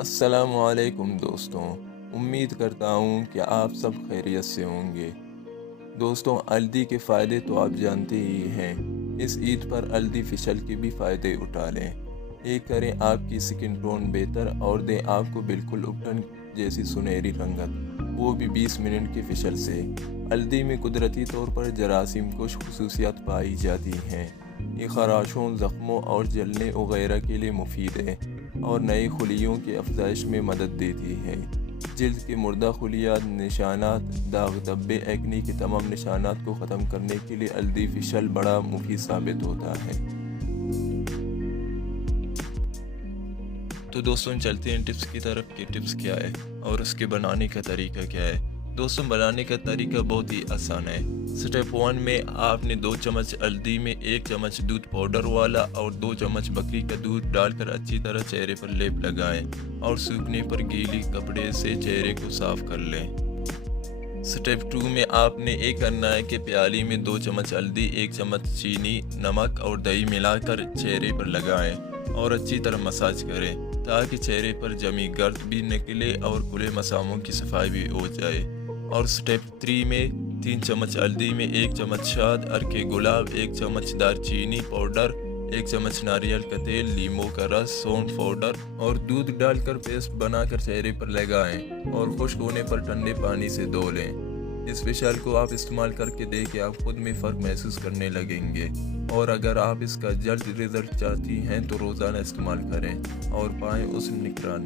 अस्सलामुअलैकुम दोस्तों, उम्मीद करता हूँ कि आप सब खैरियत से होंगे। दोस्तों, हल्दी के फ़ायदे तो आप जानते ही हैं। इस ईद पर हल्दी फेशियल के भी फ़ायदे उठा लें। ये करें आपकी स्किन टोन बेहतर और दें आपको बिल्कुल उपटन जैसी सुनहरी रंगत, वो भी 20 मिनट के फेशियल से। हल्दी में कुदरती तौर पर जरासीम कुछ खसूसियात पाई जाती हैं। ये खराशों, ज़ख्मों और जलने वगैरह के लिए मुफीद है और नए खुलियों की अफजाइश में मदद देती है। जिल्द के मुर्दा खुलियात, निशानात, दाग धब्बे, एक्ने के तमाम निशानात को ख़त्म करने के लिए हल्दी फेशियल बड़ा मुफीद साबित होता है। तो दोस्तों, चलते हैं टिप्स की तरफ कि टिप्स क्या है और उसके बनाने का तरीका क्या है। दोस्तों, बनाने का तरीका बहुत ही आसान है। स्टेप 1 में आपने 2 चम्मच हल्दी में 1 चम्मच दूध पाउडर वाला और 2 चम्मच बकरी का दूध डालकर अच्छी तरह चेहरे पर लेप लगाएं और सूखने पर गीली कपड़े से चेहरे को साफ कर लें। स्टेप 2 में आपने एक करना के प्याली में 2 चम्मच हल्दी, 1 चम्मच चीनी, नमक और दही मिलाकर चेहरे पर लगाएं और अच्छी तरह मसाज करें ताकि चेहरे पर जमी गर्द भी निकले और खुले मसामों की सफाई भी हो जाए। और स्टेप 3 में 3 चम्मच हल्दी में 1 चम्मच शहद, अर्के गुलाब, 1 चम्मच दालचीनी पाउडर, 1 चम्मच नारियल का तेल, लीमू का रस, सौंठ पाउडर और दूध डालकर पेस्ट बनाकर चेहरे पर लगाएं और खुश्क होने पर ठंडे पानी से धो लें। इस फेशियल को आप इस्तेमाल करके देखें, आप खुद में फ़र्क महसूस करने लगेंगे। और अगर आप इसका जल्द रिजल्ट चाहती हैं तो रोज़ाना इस्तेमाल करें और पाएँ उस निखरा।